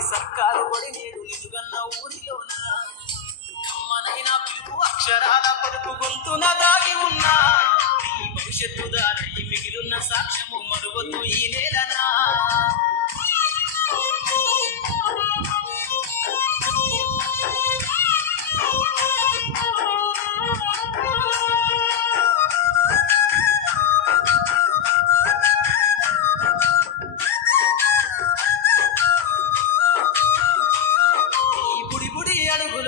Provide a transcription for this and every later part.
ఉన్నది సర్కారు బడి నేడు నిలుగన్న ఊరిలోన? కమ్మనైన పిలుపు అక్షరాల పడుపు గొంతున దాగి ఉన్నా. ఈ భవిష్యత్తు దారి మిగిలిన సాక్ష్యము మరువద్దు ఈ నేలనా?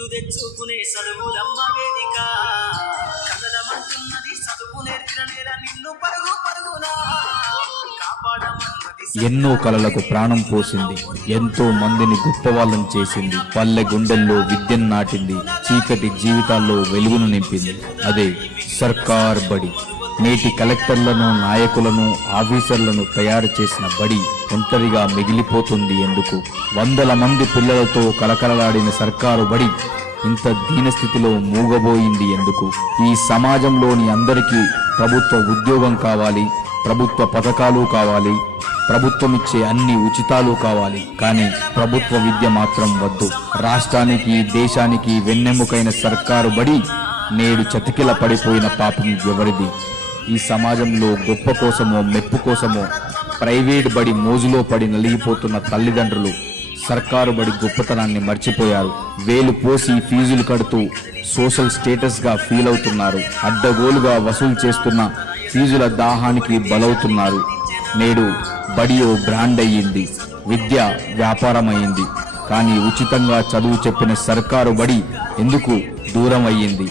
గుర్తు తెచ్చుకునే చదువులమ్మ వేదిక. కదలమంటున్నది చదువు నేర్చిన నేల నిన్ను పరుగు పరుగునా. ఎన్నో కళలకు ప్రాణం పోసింది. ఎంతో మందిని గొప్పవాళ్ళని చేసింది. పల్లె గుండెల్లో విద్యను నాటింది. చీకటి జీవితాల్లో వెలుగును నింపింది. అదే సర్కార్ బడి. నేటి కలెక్టర్లను నాయకులను ఆఫీసర్లను తయారు చేసిన బడి ఒంటరిగా మిగిలిపోతుంది ఎందుకు? వందల మంది పిల్లలతో కలకలలాడిన సర్కారు బడి ఇంత దీనస్థితిలో మూగబోయింది ఎందుకు? ఈ సమాజంలోని అందరికీ ప్రభుత్వ ఉద్యోగం కావాలి ప్రభుత్వ పథకాలు కావాలి ప్రభుత్వం ఇచ్చే అన్ని ఉచితాలు కావాలి. కానీ ప్రభుత్వ విద్య మాత్రం వద్దు. రాష్ట్రానికి దేశానికి వెన్నెముకైన సర్కారు బడి నేడు చతికిల పడిపోయిన పాపం ఎవరిది? ఈ సమాజంలో గొప్ప కోసమో మెప్పు కోసమో ప్రైవేట్ బడి మోజులో పడి నలిగిపోతున్న తల్లిదండ్రులు సర్కారు బడి గొప్పతనాన్ని మర్చిపోయారు. వేలు పోసి ఫీజులు కడుతూ సోషల్ స్టేటస్గా ఫీల్ అవుతున్నారు. అడ్డగోలుగా వసూలు చేస్తున్న ఫీజుల దాహానికి బలవుతున్నారు. నేడు బడి ఓ బ్రాండ్ అయ్యింది. విద్య వ్యాపారం కానీ ఉచితంగా చదువు చెప్పిన సర్కారు బడి ఎందుకు దూరం అయ్యింది?